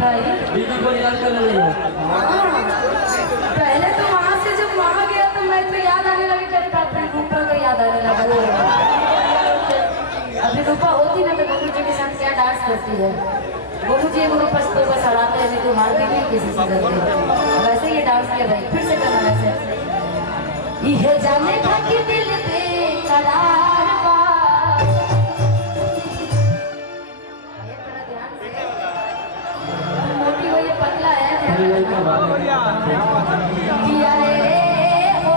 भाई? दीदी को याद कर रही है। पहले तो वहाँ से जब वहाँ गया तो मैं तो याद आने लगी करता अपने रूपा को याद आने लगा। अभी रूपा होती ना तो गोलू जी के साथ क्या डांस करती है। गोलू जी गुरु पस्तों का सड़ाते हैं तो मार भी किसी से करते। वैसे ये डांस किया भाई, फिर से करना वैसे। ये जाने था कि दिल बेकरार बा। मोटी हो ये पतला है किया रे हो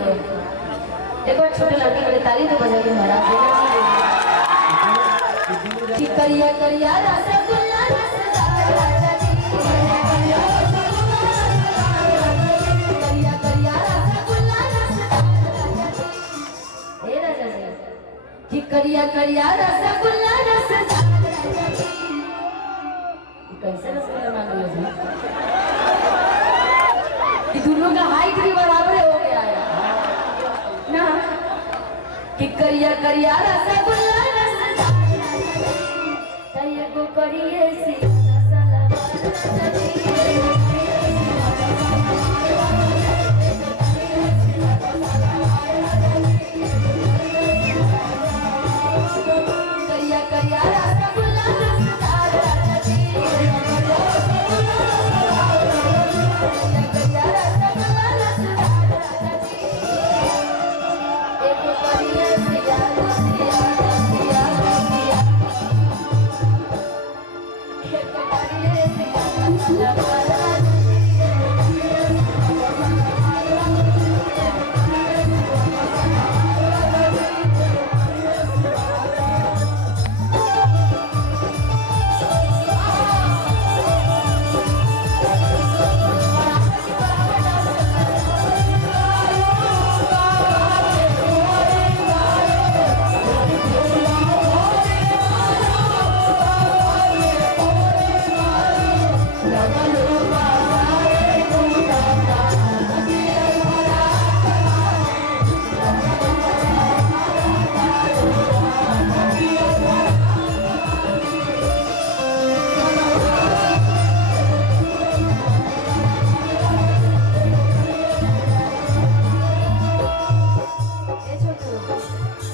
एगो एक बार छोटे लड़के के लिए ताली तो बजा के महाराज कि करिया करिया रसगुल्ला रसदार राजा जी करिया करिया रसगुल्ला रसदार राजा जी ए राजा जी कि करिया करिया रसगुल्ला रसदार राजा जी कैसे रसगुल्ला मांग लो जी कि दोनों का हाइट भी बराबर हो गया है ना कि करिया करिया रसगुल्ला रसदार तैया को करिए सी मसाला करिया करिया रसगुल्ला रसदार राजा जी करिया रसगुल्ला रसदार राजा जी एक करिए सिया सिया सिया सिया एक करिए सिया मसाला राजा जी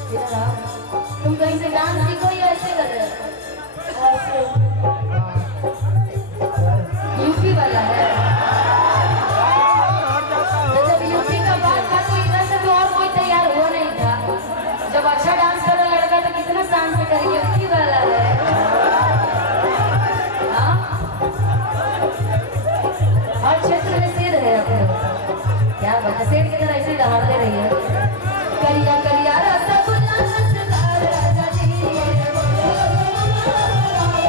तुम कहीं से डांस सीखो या ऐसे कर रहे हो यूपी वाला है तो जब यूपी का बात था तो इधर से तो और कोई तैयार हुआ नहीं था जब अच्छा डांस कर रहा लड़का तो कितना शान से करेंगे यूपी वाला है हाँ हर क्षेत्र में शेर है अपने क्या बता शेर की तरह ऐसे दहाड़ते रहिए करिया करिया रसगुल्ला रसदार राजा जी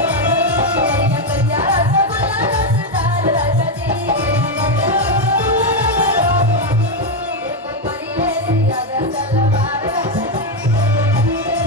करिया करिया रसगुल्ला रसदार राजा जी एक करिए सिया रसलवार राजा जी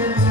जिंदगी